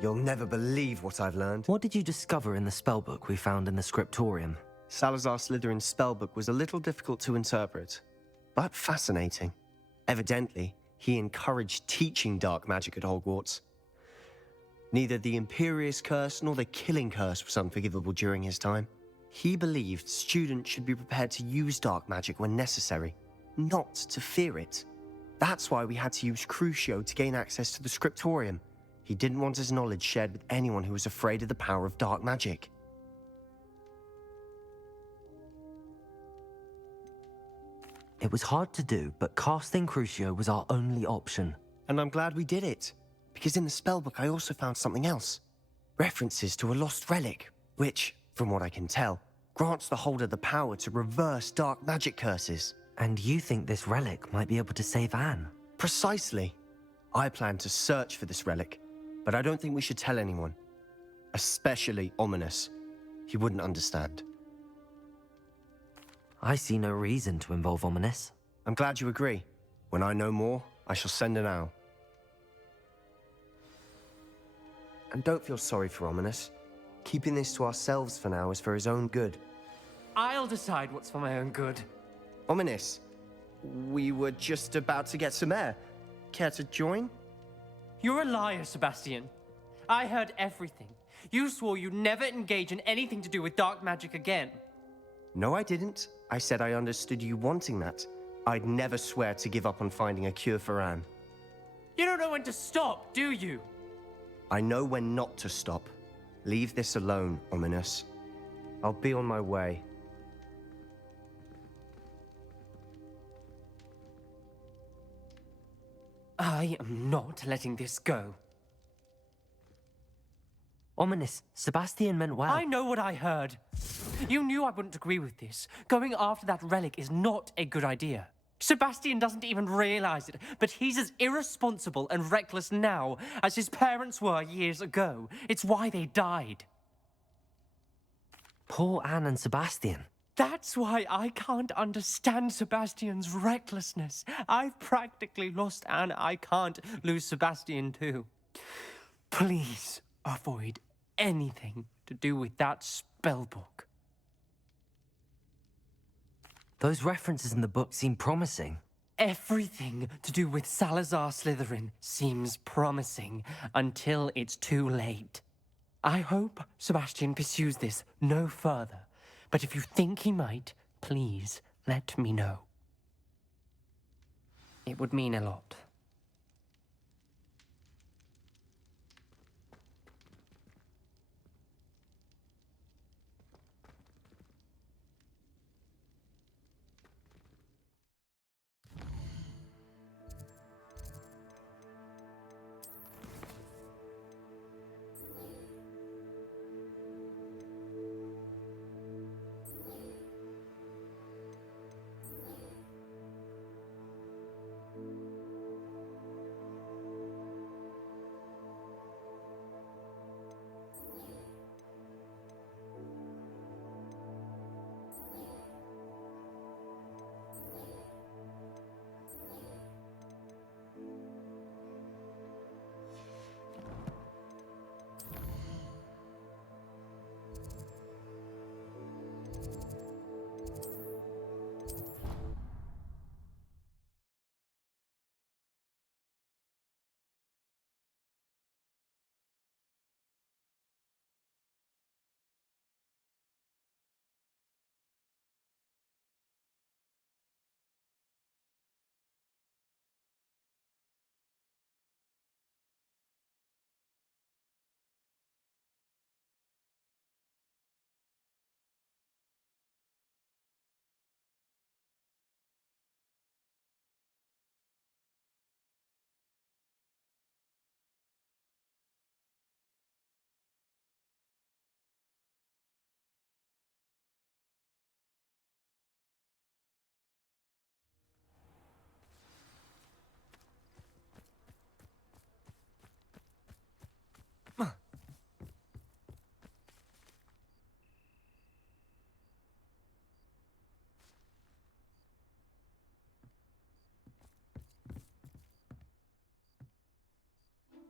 You'll never believe what I've learned. What did you discover in the spellbook we found in the scriptorium? Salazar Slytherin's spellbook was a little difficult to interpret, but fascinating. Evidently, he encouraged teaching dark magic at Hogwarts. Neither the Imperious Curse nor the Killing Curse was unforgivable during his time. He believed students should be prepared to use dark magic when necessary, not to fear it. That's why we had to use Crucio to gain access to the scriptorium. He didn't want his knowledge shared with anyone who was afraid of the power of dark magic. It was hard to do, but casting Crucio was our only option. And I'm glad we did it, because in the spellbook I also found something else. References to a lost relic, which, from what I can tell, grants the holder the power to reverse dark magic curses. And you think this relic might be able to save Anne? Precisely. I plan to search for this relic, but I don't think we should tell anyone. Especially Ominous. He wouldn't understand. I see no reason to involve Ominous. I'm glad you agree. When I know more, I shall send an owl. And don't feel sorry for Ominous. Keeping this to ourselves for now is for his own good. I'll decide what's for my own good. Ominous, we were just about to get some air. Care to join? You're a liar, Sebastian. I heard everything. You swore you'd never engage in anything to do with dark magic again. No, I didn't. I said I understood you wanting that. I'd never swear to give up on finding a cure for Anne. You don't know when to stop, do you? I know when not to stop. Leave this alone, Ominous. I'll be on my way. I am not letting this go. Ominous, Sebastian meant well. I know what I heard. You knew I wouldn't agree with this. Going after that relic is not a good idea. Sebastian doesn't even realize it, but he's as irresponsible and reckless now as his parents were years ago. It's why they died. Poor Anne and Sebastian. That's why I can't understand Sebastian's recklessness. I've practically lost Anne. I can't lose Sebastian too. Please avoid anything to do with that spellbook. Those references in the book seem promising. Everything to do with Salazar Slytherin seems promising until it's too late. I hope Sebastian pursues this no further, but if you think he might, please let me know. It would mean a lot.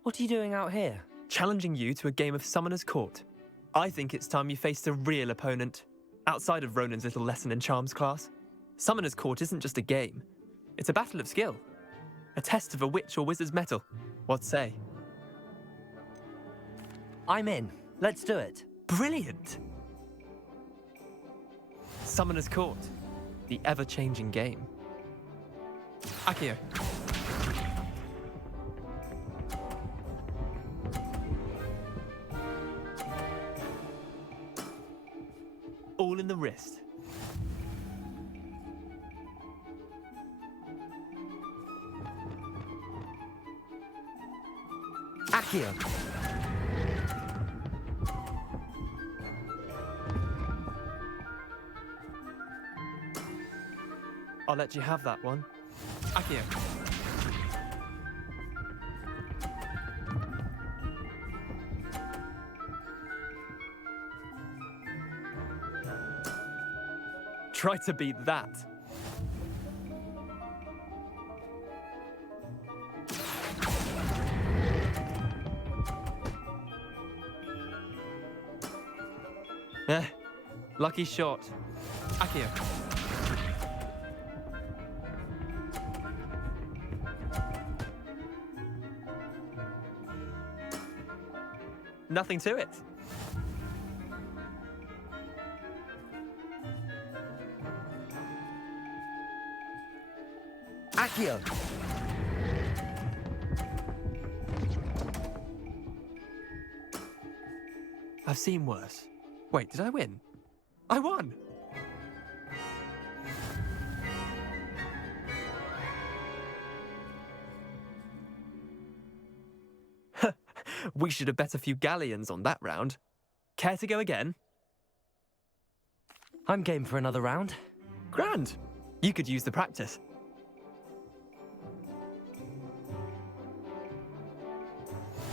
What are you doing out here? challenging you to a game of Summoner's Court. I think it's time you faced a real opponent, outside of Ronan's little lesson in charms class. Summoner's Court isn't just a game. It's a battle of skill. A test of a witch or wizard's mettle. What say? I'm in. Let's do it. Brilliant! Summoner's Court, the ever-changing game. Akio. All in the wrist. Accio. I'll let you have that one. Akio. Try to beat that. Lucky shot. Akio. Nothing to it. Accio. I've seen worse. Wait, did I win? I won! We should have bet a few galleons on that round. Care to go again? I'm game for another round. Grand! You could use the practice.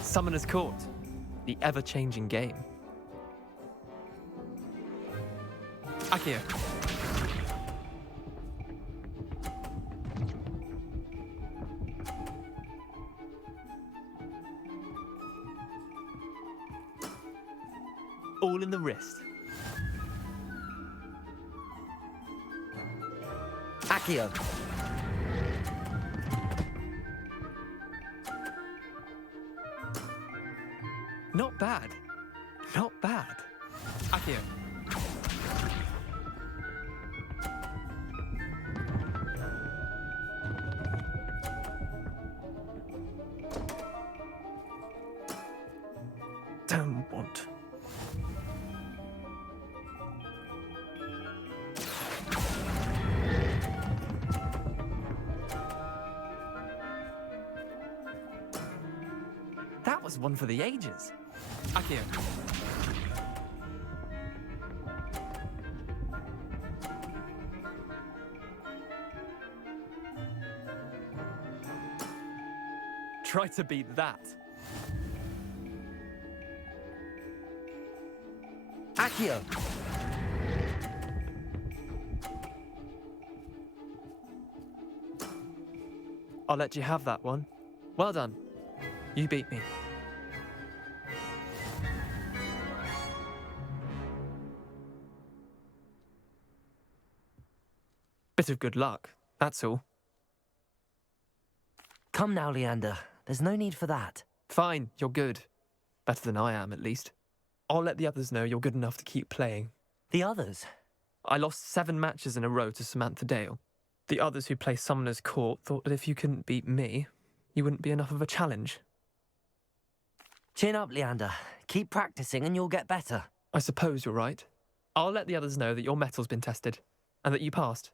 Summoner's Court, the ever-changing game. Akio. All in the wrist. Accio. Not bad. Not bad. Akio. Don't want. That was one for the ages. Akio. Try to beat that. Accio. I'll let you have that one. Well done. You beat me. Bit of good luck, that's all. Come now, Leander. There's no need for that. Fine, you're good. Better than I am, at least. I'll let the others know you're good enough to keep playing. The others? I lost 7 matches in a row to Samantha Dale. The others who play Summoner's Court thought that if you couldn't beat me, you wouldn't be enough of a challenge. Chin up, Leander. Keep practicing and you'll get better. I suppose you're right. I'll let the others know that your metal's been tested, and that you passed.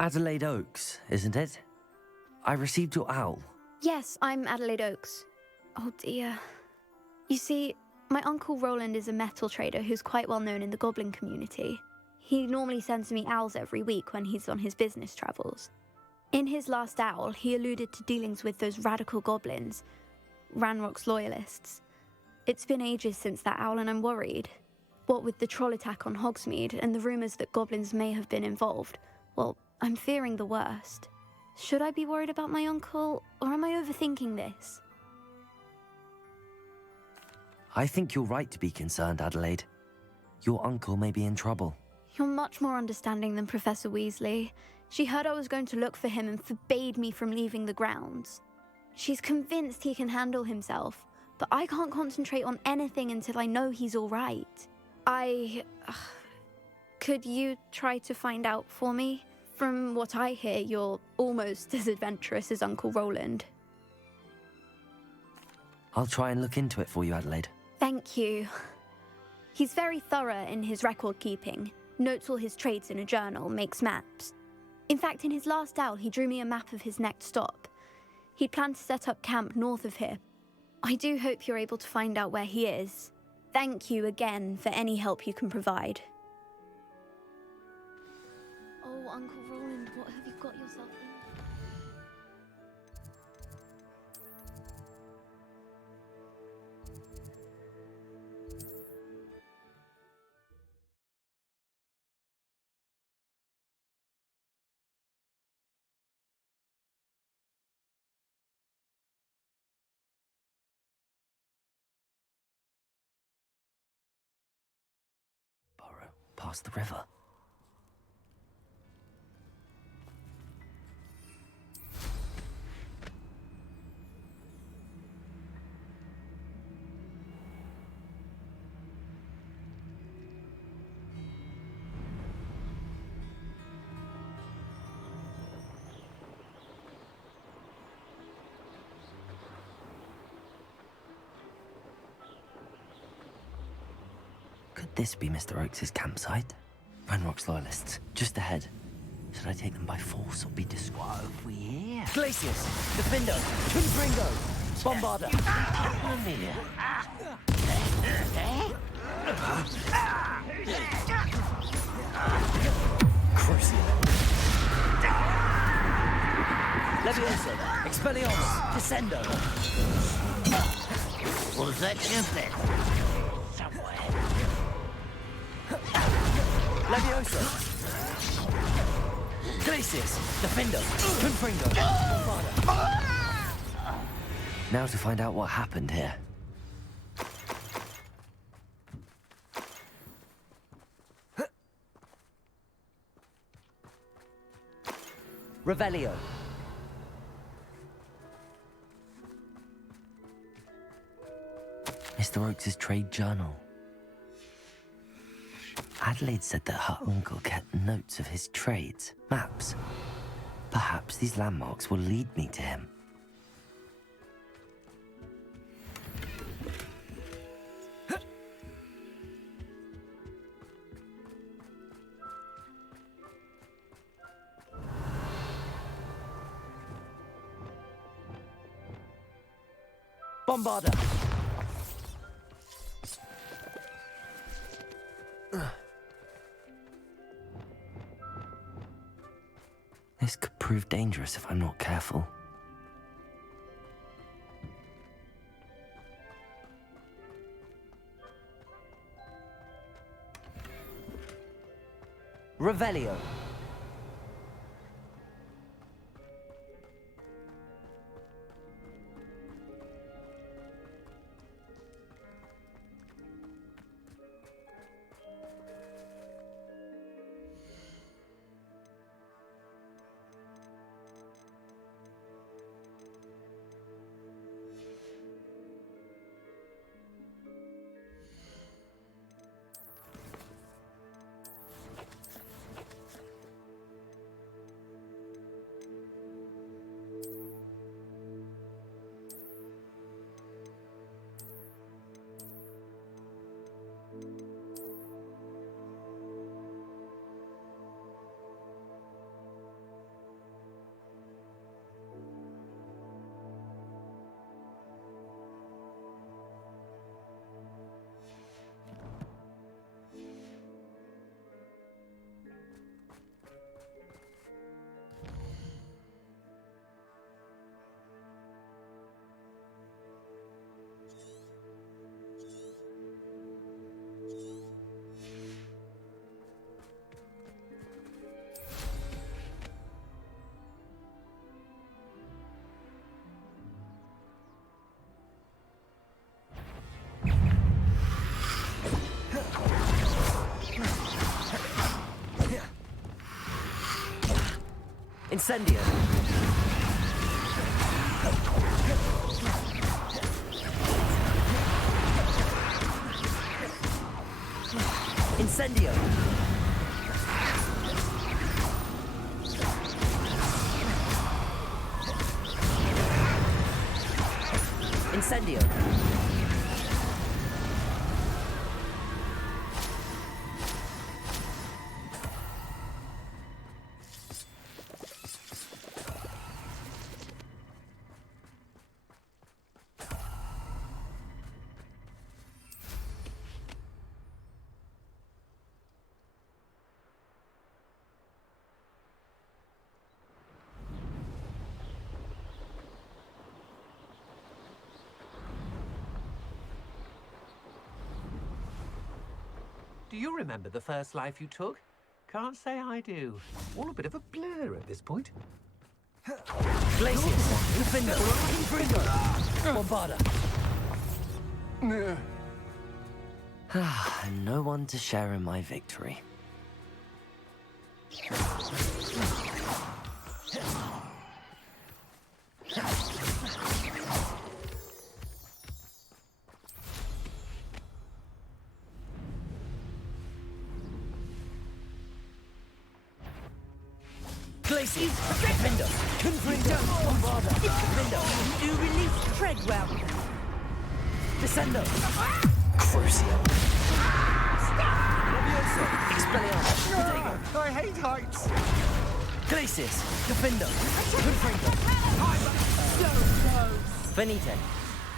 Adelaide Oaks, isn't it? I received your owl. Yes, I'm Adelaide Oaks. Oh dear. You see, my Uncle Roland is a metal trader who's quite well known in the goblin community. He normally sends me owls every week when he's on his business travels. In his last owl, he alluded to dealings with those radical goblins, Ranrock's loyalists. It's been ages since that owl and I'm worried. What with the troll attack on Hogsmeade and the rumours that goblins may have been involved, well, I'm fearing the worst. Should I be worried about my uncle, or am I overthinking this? I think you're right to be concerned, Adelaide. Your uncle may be in trouble. You're much more understanding than Professor Weasley. She heard I was going to look for him and forbade me from leaving the grounds. She's convinced he can handle himself, but I can't concentrate on anything until I know he's all right. Could you try to find out for me? From what I hear, you're almost as adventurous as Uncle Roland. I'll try and look into it for you, Adelaide. Thank you. He's very thorough in his record keeping, notes all his trades in a journal, makes maps. In fact, in his last owl, he drew me a map of his next stop. He'd planned to set up camp north of here. I do hope you're able to find out where he is. Thank you again for any help you can provide. Oh, Uncle Roland, what have you got yourself in? Burrow, past the river. Could this be Mr. Oakes' campsite? Ranrock's loyalists, just ahead. Should I take them by force or be discreet? What have we here? Glacius, Defender, Confringo, Bombarder. Come here. Crucio. Levioso, Expelliarmus, Descendo. Was that just it? Somewhere. Levioso. Glacius, Defender, Confringo, Bombarder. Now to find out what happened here. Revelio. Mr. Oakes' trade journal. Adelaide said that her uncle kept notes of his trades, maps. Perhaps these landmarks will lead me to him. Bombarder! This could prove dangerous if I'm not careful. Revelio. Incendio. Incendio. Incendio. Do you remember the first life you took? Can't say I do. All a bit of a blur at this point. Glacius. Infindo. Infringo. Bombarda. And no one to share in my victory. Glacius. Infindo. Confringo. Bombarda. Infindo. Do release Treadwell. Descendo. Crucio. Levioso. Expelliarmus. I hate heights. Glacius. Defendo. Confringo. So close. Venite.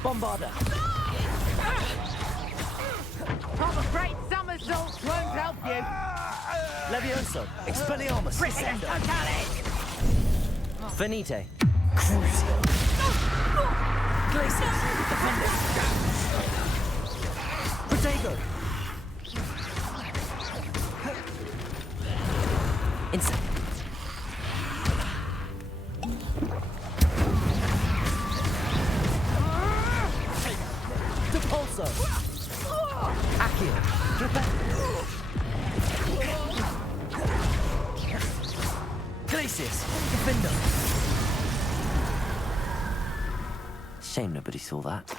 Bombarda. I'm afraid somersaults won't help you. Levioso. Expelliarmus. Descendo. Venite. Crucio. Glacius. Defendo. Protego. Insect. Depulso. Accio. Glacius. Defendo. Shame nobody saw that.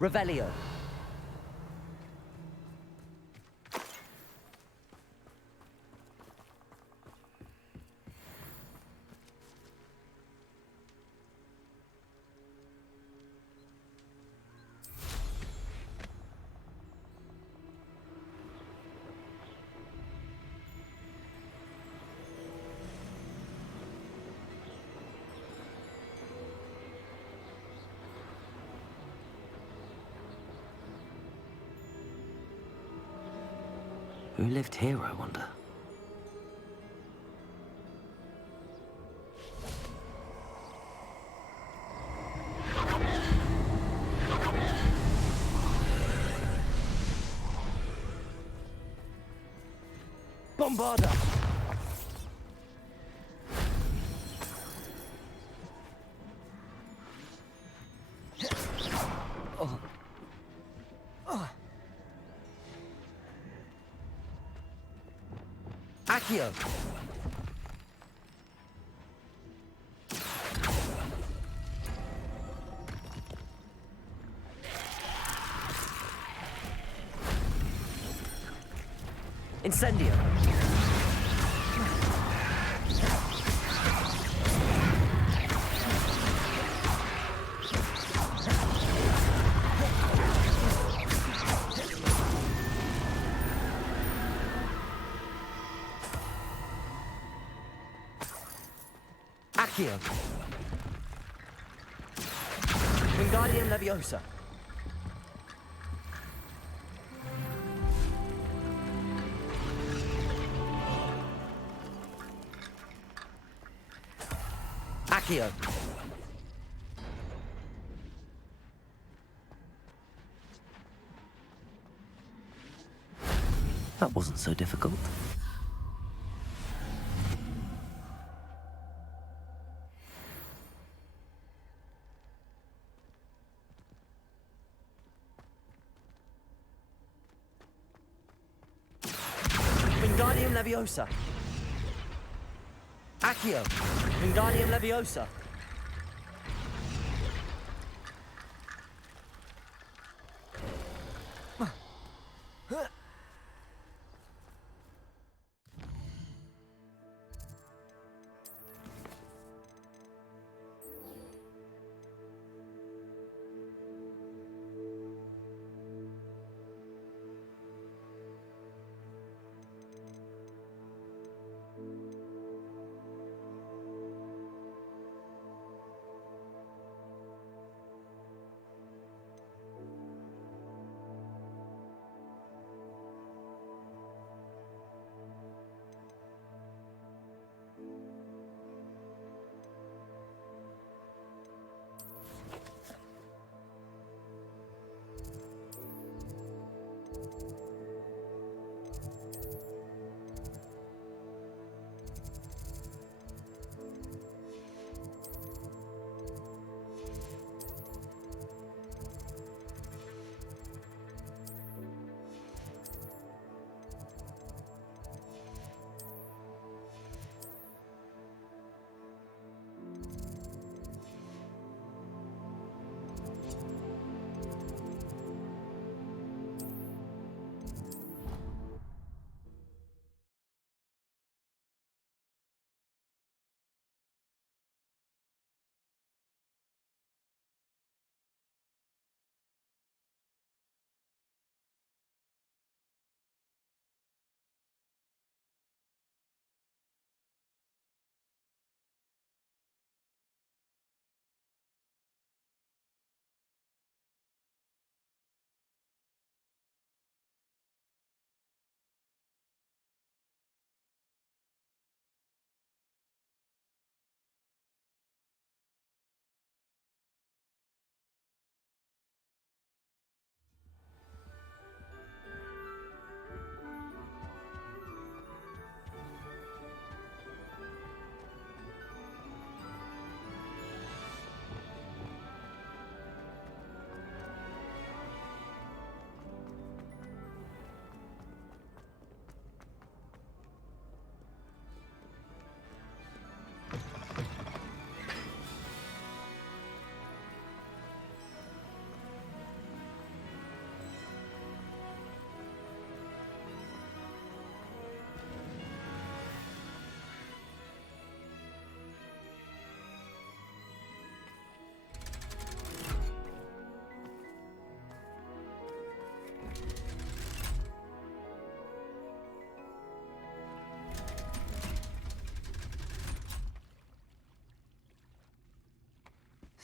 Revelio. Who lived here, I wonder? Bombarda! Accio. Incendio. Accio. Wingardium Leviosa. Accio. That wasn't so difficult. Leviosa. Accio. Wingardium Leviosa.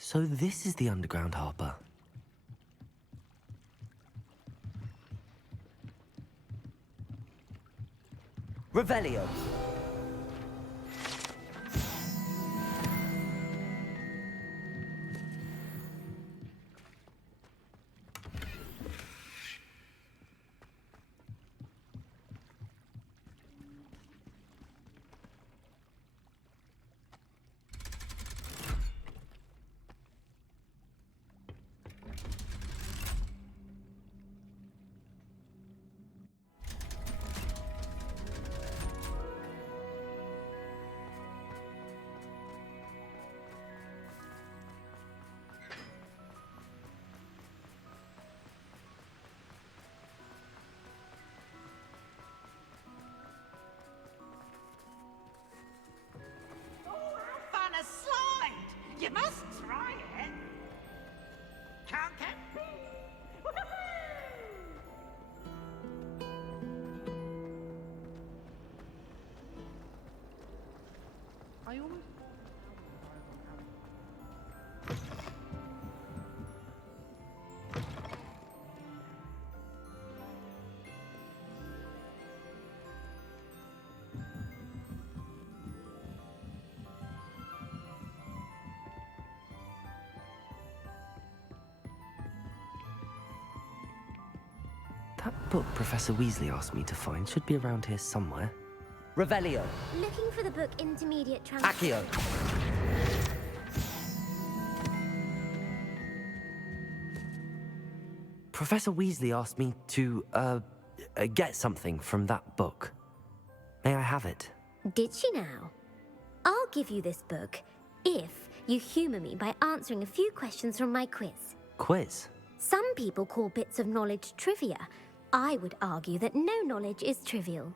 So this is the underground harbour. Revelio. Fun aside, you must try it. Can't get beat. I almost. That book Professor Weasley asked me to find should be around here somewhere. Revelio. Looking for the book Intermediate Accio. Professor Weasley asked me to, get something from that book. May I have it? Did she now? I'll give you this book if you humour me by answering a few questions from my quiz. Quiz? Some people call bits of knowledge trivia. I would argue that no knowledge is trivial.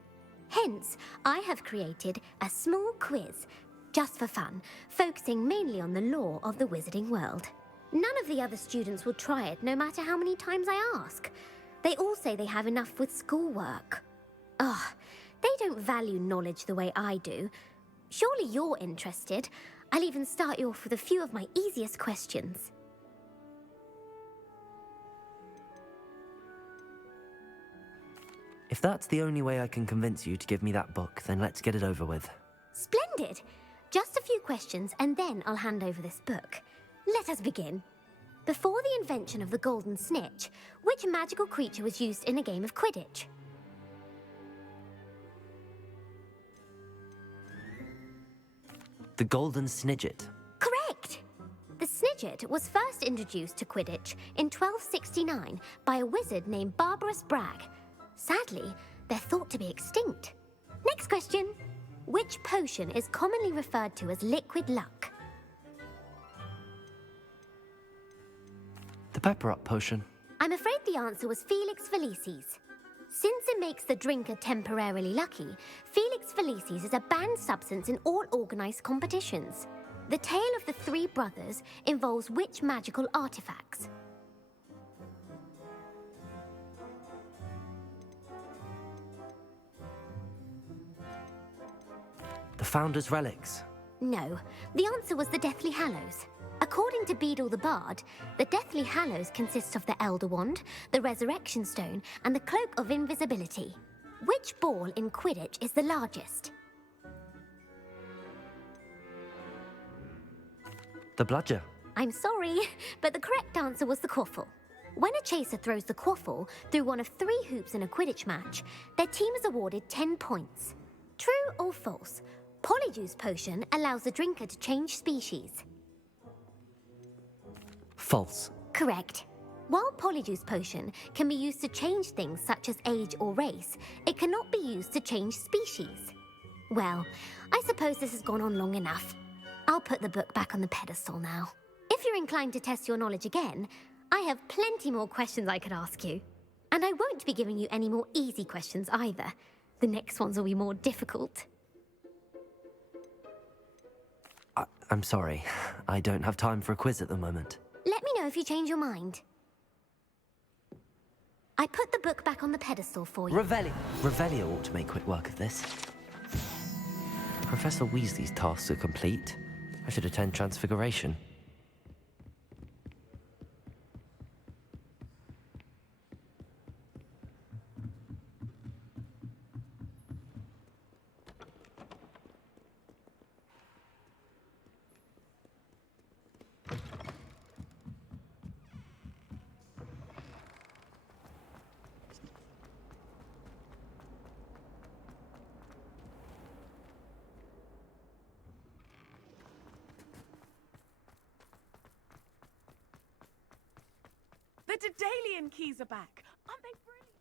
Hence, I have created a small quiz, just for fun, focusing mainly on the lore of the wizarding world. None of the other students will try it, no matter how many times I ask. They all say they have enough with schoolwork. Ugh, they don't value knowledge the way I do. Surely you're interested. I'll even start you off with a few of my easiest questions. If that's the only way I can convince you to give me that book, then let's get it over with. Splendid! Just a few questions and then I'll hand over this book. Let us begin. Before the invention of the golden snitch, which magical creature was used in a game of Quidditch? The Golden Snidget. Correct! The Snidget was first introduced to Quidditch in 1269 by a wizard named Barbarous Bragg. Sadly, they're thought to be extinct. Next question. Which potion is commonly referred to as liquid luck? The Pepper Up potion. I'm afraid the answer was Felix Felicis. Since it makes the drinker temporarily lucky, Felix Felicis is a banned substance in all organised competitions. The tale of the three brothers involves which magical artifacts? The Founder's Relics. No, the answer was the Deathly Hallows. According to Beadle the Bard, the Deathly Hallows consists of the Elder Wand, the Resurrection Stone, and the Cloak of Invisibility. Which ball in Quidditch is the largest? The Bludger. I'm sorry, but the correct answer was the quaffle. When a chaser throws the quaffle through one of 3 hoops in a Quidditch match, their team is awarded 10 points. True or false? Polyjuice Potion allows the drinker to change species. False. Correct. While Polyjuice Potion can be used to change things such as age or race, it cannot be used to change species. Well, I suppose this has gone on long enough. I'll put the book back on the pedestal now. If you're inclined to test your knowledge again, I have plenty more questions I could ask you. And I won't be giving you any more easy questions either. The next ones will be more difficult. I'm sorry. I don't have time for a quiz at the moment. Let me know if you change your mind. I put the book back on the pedestal for you. Revelio ought to make quick work of this. Professor Weasley's tasks are complete. I should attend Transfiguration. The Daedalian keys are back. Aren't they brilliant?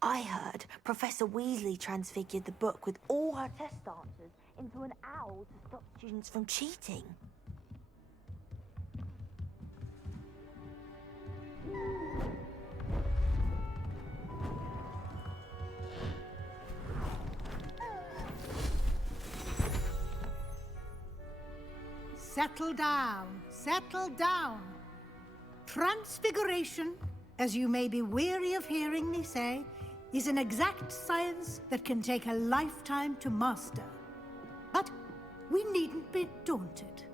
I heard Professor Weasley transfigured the book with all her test answers into an owl to stop students from cheating. Settle down, settle down. Transfiguration, as you may be weary of hearing me say, is an exact science that can take a lifetime to master. But we needn't be daunted.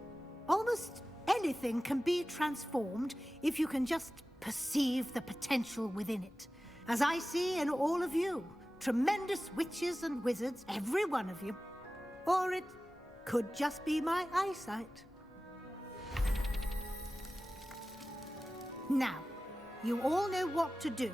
Almost anything can be transformed if you can just perceive the potential within it. As I see in all of you, tremendous witches and wizards, every one of you. Or it could just be my eyesight. Now, you all know what to do.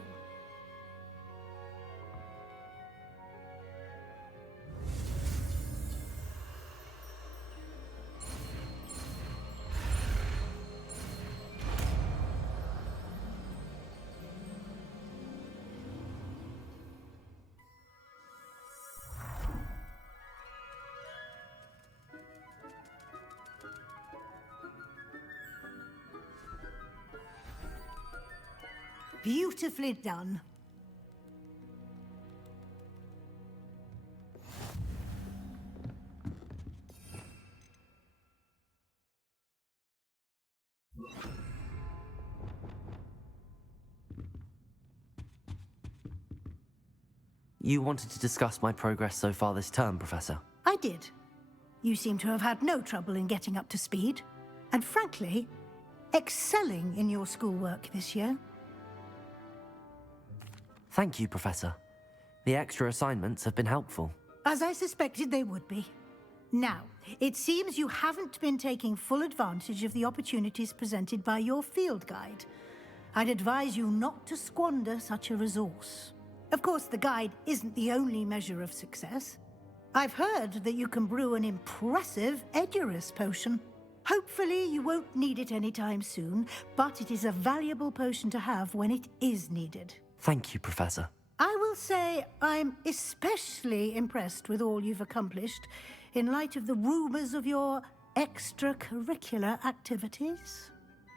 Beautifully done. You wanted to discuss my progress so far this term, Professor? I did. You seem to have had no trouble in getting up to speed, and frankly, excelling in your schoolwork this year. Thank you, Professor. The extra assignments have been helpful. As I suspected they would be. Now, it seems you haven't been taking full advantage of the opportunities presented by your field guide. I'd advise you not to squander such a resource. Of course, the guide isn't the only measure of success. I've heard that you can brew an impressive Edurus potion. Hopefully, you won't need it anytime soon, but it is a valuable potion to have when it is needed. Thank you, Professor. I will say I'm especially impressed with all you've accomplished in light of the rumors of your extracurricular activities.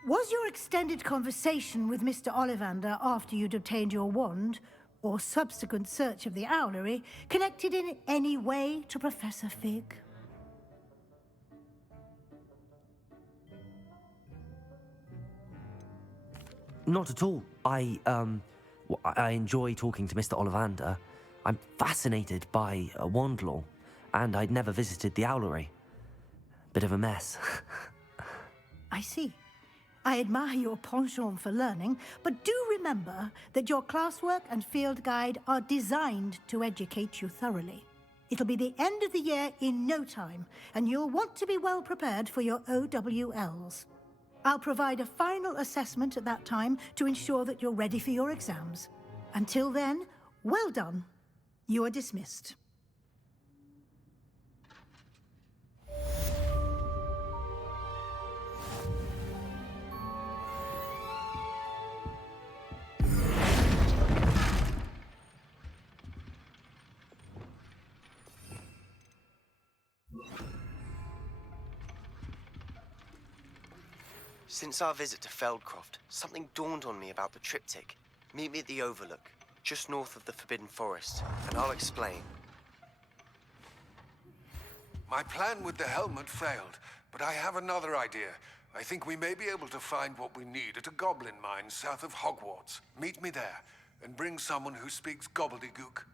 Was your extended conversation with Mr. Ollivander after you'd obtained your wand, or subsequent search of the owlery, connected in any way to Professor Fig? Not at all. I enjoy talking to Mr. Ollivander. I'm fascinated by wand law, and I'd never visited the owlery. Bit of a mess. I see. I admire your penchant for learning, but do remember that your classwork and field guide are designed to educate you thoroughly. It'll be the end of the year in no time, and you'll want to be well prepared for your OWLs. I'll provide a final assessment at that time to ensure that you're ready for your exams. Until then, well done. You are dismissed. Since our visit to Feldcroft, something dawned on me about the triptych. Meet me at the Overlook, just north of the Forbidden Forest, and I'll explain. My plan with the helmet failed, but I have another idea. I think we may be able to find what we need at a goblin mine south of Hogwarts. Meet me there, and bring someone who speaks gobbledygook.